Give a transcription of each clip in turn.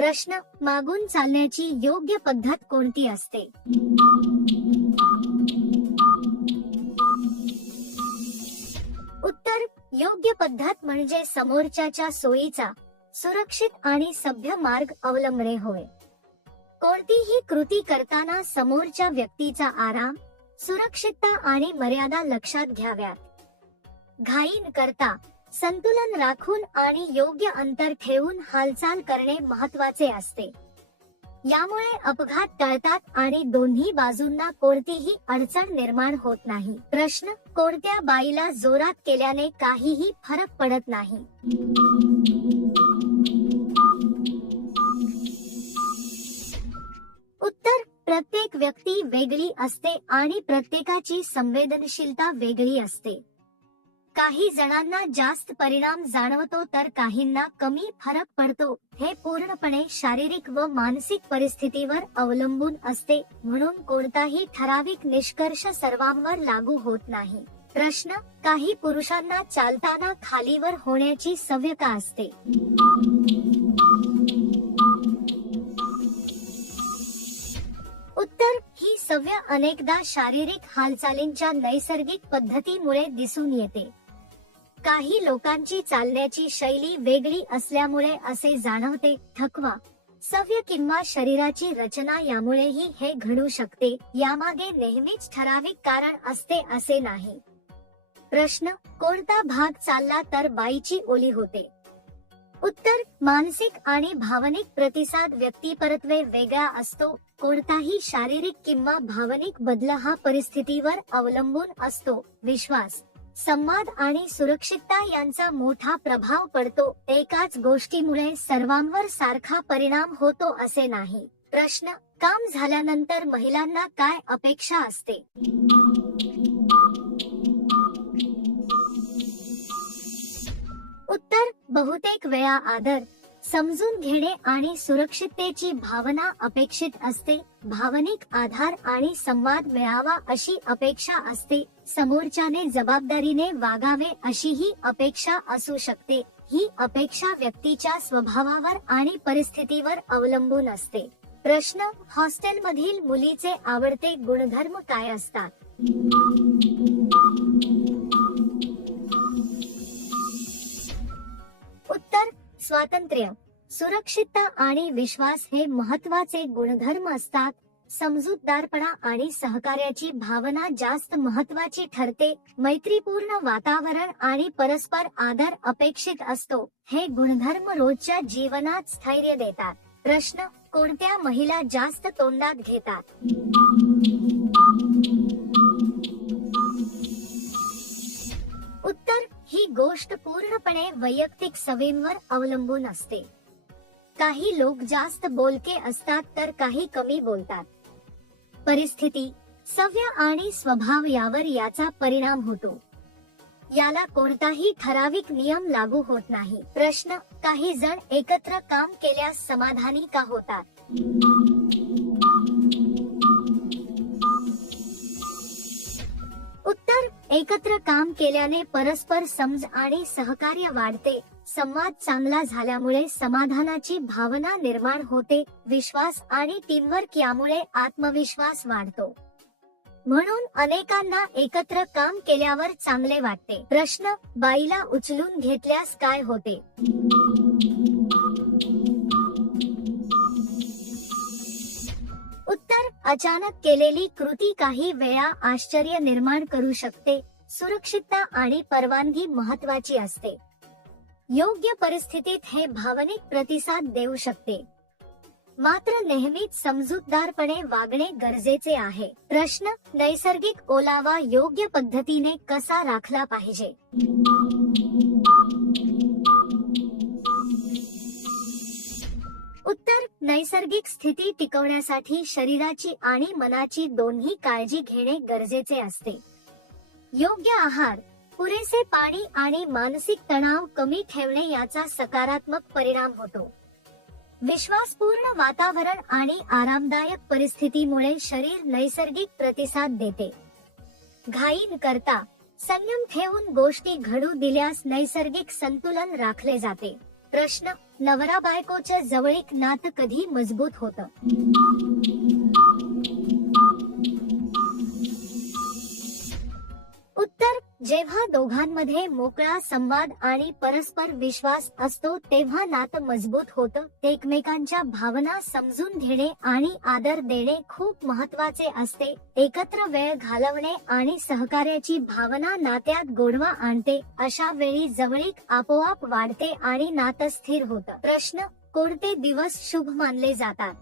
प्रश्न, मागून चालण्याची योग्य पद्धत कोणती असते? उत्तर, योग्य पद्धत म्हणजे समोरच्याच्या सोयीचा सुरक्षित आणि सभ्य मार्ग अवलंबणे होय. कोणतीही कृती करताना समोरच्या व्यक्तीचा आराम, सुरक्षितता आणि मर्यादा लक्षात घ्याव्यात. घाई न करता संतुलन राखून आणि योग्य अंतर ठेवून हालचाल करणे महत्त्वाचे असते. यामुळे अपघात टळतात आणि दोन्ही बाजूंना कोणतीही अडचण निर्माण होत नाही. प्रश्न, कोणत्या बाईला जोरात केल्याने काहीही फरक पडत नाही? उत्तर, प्रत्येक व्यक्ती वेगळी असते आणि प्रत्येकाची संवेदनशीलता वेगळी असते. काही जणांना जास्त परिणाम जाणवतो तर काहींना कमी फरक पडतो. हे पूर्णपणे शारीरिक व मानसिक परिस्थितीवर अवलंबून असते, म्हणून कोणताही ठराविक निष्कर्ष सर्वांवर लागू होत नाही. प्रश्न, काही पुरुषांना चालताना खालीवर होण्याची सवय का असते? उत्तर, ही सवय अनेकदा शारीरिक हालचालींच्या नैसर्गिक पद्धतीमुळे दिसून येते. काही लोकांची चालण्याची शैली वेगळी असल्यामुळे असे जाणवते. थकवा, सवय किंवा शरीराची रचना यामुळेही हे घडू शकते. यामागे नेहमीच ठराविक कारण असते असे नाही. प्रश्न, कोणता भाग चालला तर बाईची ओली होते? उत्तर, मानसिक आणि भावनिक प्रतिसाद व्यक्तिपरत्वे वेगळा असतो. कोणताही शारीरिक किंवा भावनिक बदल हा परिस्थितीवर अवलंबून असतो. विश्वास, संवाद आणि सुरक्षितता यांचा मोठा प्रभाव पडतो. एकाच गोष्टीमुळे सर्वांवर सारखा परिणाम होतो असे नाही. प्रश्न, काम झाल्यानंतर महिलांना काय अपेक्षा असते? उत्तर, बहुतेक वेळा आदर, समजून घेणे आणि सुरक्षिततेची भावना अपेक्षित असते. भावनिक आधार आणि संवाद मिळावा अशी अपेक्षा असते. समोरच्याने जबाबदारीने वागावे अशीही अपेक्षा असू शकते. ही अपेक्षा व्यक्तीच्या स्वभावावर आणि परिस्थितीवर अवलंबून असते. प्रश्न, हॉस्टेलमधील मुलीचे आवडते गुणधर्म काय असतात? उत्तर, स्वातंत्र्य, सुरक्षितता आणि विश्वास हे महत्त्वाचे गुणधर्म असतात. समजूतदारपणा आणि सहकार्याची भावना जास्त महत्त्वाची ठरते. मैत्रीपूर्ण वातावरण आणि परस्पर आदर अपेक्षित असतो. हे गुणधर्म रोजच्या जीवनात स्थैर्य देतात. प्रश्न, कोणत्या महिला जास्त तोंडात घेतात? उत्तर, ही गोष्ट पूर्णपणे वैयक्तिक सवयींवर अवलंबून असते. काही लोक जास्त बोलके असतात तर काही कमी बोलतात. परिस्थिती, सवय आणि स्वभाव यावर याचा परिणाम होतो. याला कोणताही ठराविक नियम लागू होत नाही. प्रश्न, काही जण एकत्र काम केल्यास समाधानी का होतात? उत्तर, एकत्र काम केल्याने परस्पर समज आणि सहकार्य वाढते. संवाद चांगला झाल्यामुळे समाधानाची भावना निर्माण होते. विश्वास आणि टीमवर्क यामुळे आत्मविश्वास वाढतो. म्हणून अनेकांना एकत्र काम केल्यावर चांगले वाटते. प्रश्न, बाईला उचलून घेतल्यास काय होते? उत्तर, अचानक केलेली कृती काही वेळा आश्चर्य निर्माण करू शकते. सुरक्षितता आणि परवानगी महत्त्वाची असते. योग्य परिस्थितीत हे भावनिक प्रतिसाद देऊ शकते. मात्र नेहमीच समजूतदारपणे वागणे गरजेचे आहे. प्रश्न, नैसर्गिक ओलावा योग्य पद्धतीने कसा राखला पाहिजे? उत्तर, नैसर्गिक स्थिती टिकवण्यासाठी शरीराची आणि मनाची दोन्ही काळजी घेणे गरजेचे असते. योग्य आहार, पुरेसे पाणी आणि मानसिक तणाव कमी ठेवणे याचा सकारात्मक परिणाम होतो. विश्वासपूर्ण वातावरण आणि आरामदायक परिस्थितीमुळे शरीर नैसर्गिक प्रतिसाद देते. घाई न करता संयम ठेवून गोष्टी घडू दिल्यास नैसर्गिक संतुलन राखले जाते. प्रश्न, नवरा बायकोचं जवळीक नातं कधी मजबूत होतं? उत्तर: जेव्हा दोघांमध्ये मोकळा संवाद आणि परस्पर विश्वास असतो तेव्हा नातं मजबूत होतं. एकमेकांच्या भावना समजून घेणे आणि आदर देणे खूप महत्त्वाचे असते. एकत्र वेळ घालवणे आणि सहकार्याची भावना नात्यात गोडवा आणते. अशा वेळी जवळीक आपोआप वाढते आणि नातं स्थिर होतं. प्रश्न: कोणते दिवस शुभ मानले जातात?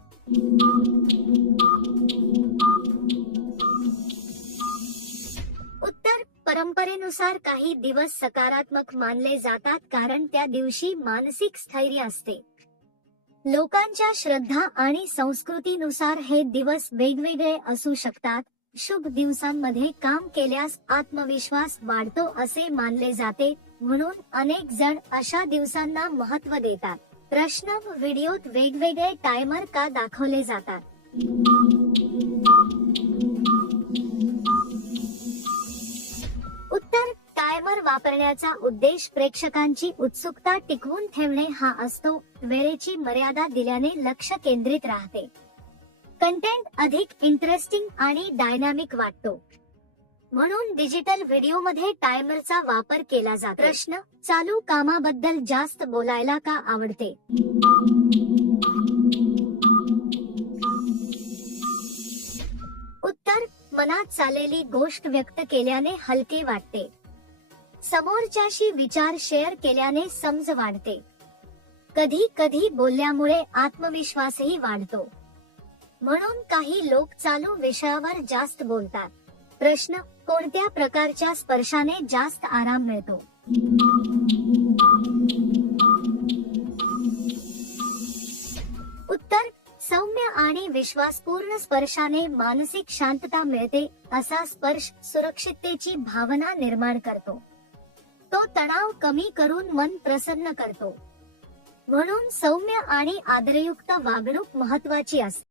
उत्तर: परंपरेनुसार काही दिवस सकारात्मक मानले जातात कारण त्या दिवशी मानसिक स्थैर्य असते. लोकांच्या श्रद्धा आणि संस्कृतीनुसार हे दिवस वेगवेगळे असू शकतात. शुभ दिवसांमध्ये काम केल्यास आत्मविश्वास वाढतो असे मानले जाते, म्हणून अनेक जण अशा दिवसांना महत्त्व देतात. प्रश्न: व्हिडिओत वेगवेगळे टायमर का दाखवले जातात? उत्तर: टायमर वापरण्याचा उद्देश प्रेक्षकांची उत्सुकता टिकवून ठेवणे हा असतो. वेळेची मर्यादा दिल्याने लक्ष केंद्रित राहते. कंटेंट अधिक इंटरेस्टिंग आणि डायनामिक वाटतो. म्हणून डिजिटल व्हिडिओमध्ये टायमरचा वापर केला जातो. प्रश्न: चालू कामाबद्दल जास्त बोलायला का आवडते? उत्तर: मनात चाललेली गोष्ट व्यक्त केल्याने हलके वाटते. समोरच्याशी विचार शेअर केल्याने समज वाढते. कधी कधी बोलल्यामुळे आत्मविश्वासही वाढतो. म्हणून काही लोक चालू विषयावर जास्त बोलतात. प्रश्न: कोणत्या प्रकारच्या स्पर्शाने जास्त आराम मिळतो? उत्तर: सौम्य आणि विश्वासपूर्ण स्पर्शाने मानसिक शांतता मिळते. असा स्पर्श सुरक्षिततेची भावना निर्माण करतो. तो तणाव कमी करून मन प्रसन्न करतो. म्हणून सौम्य आणि आदरयुक्त वागणूक महत्त्वाची असते.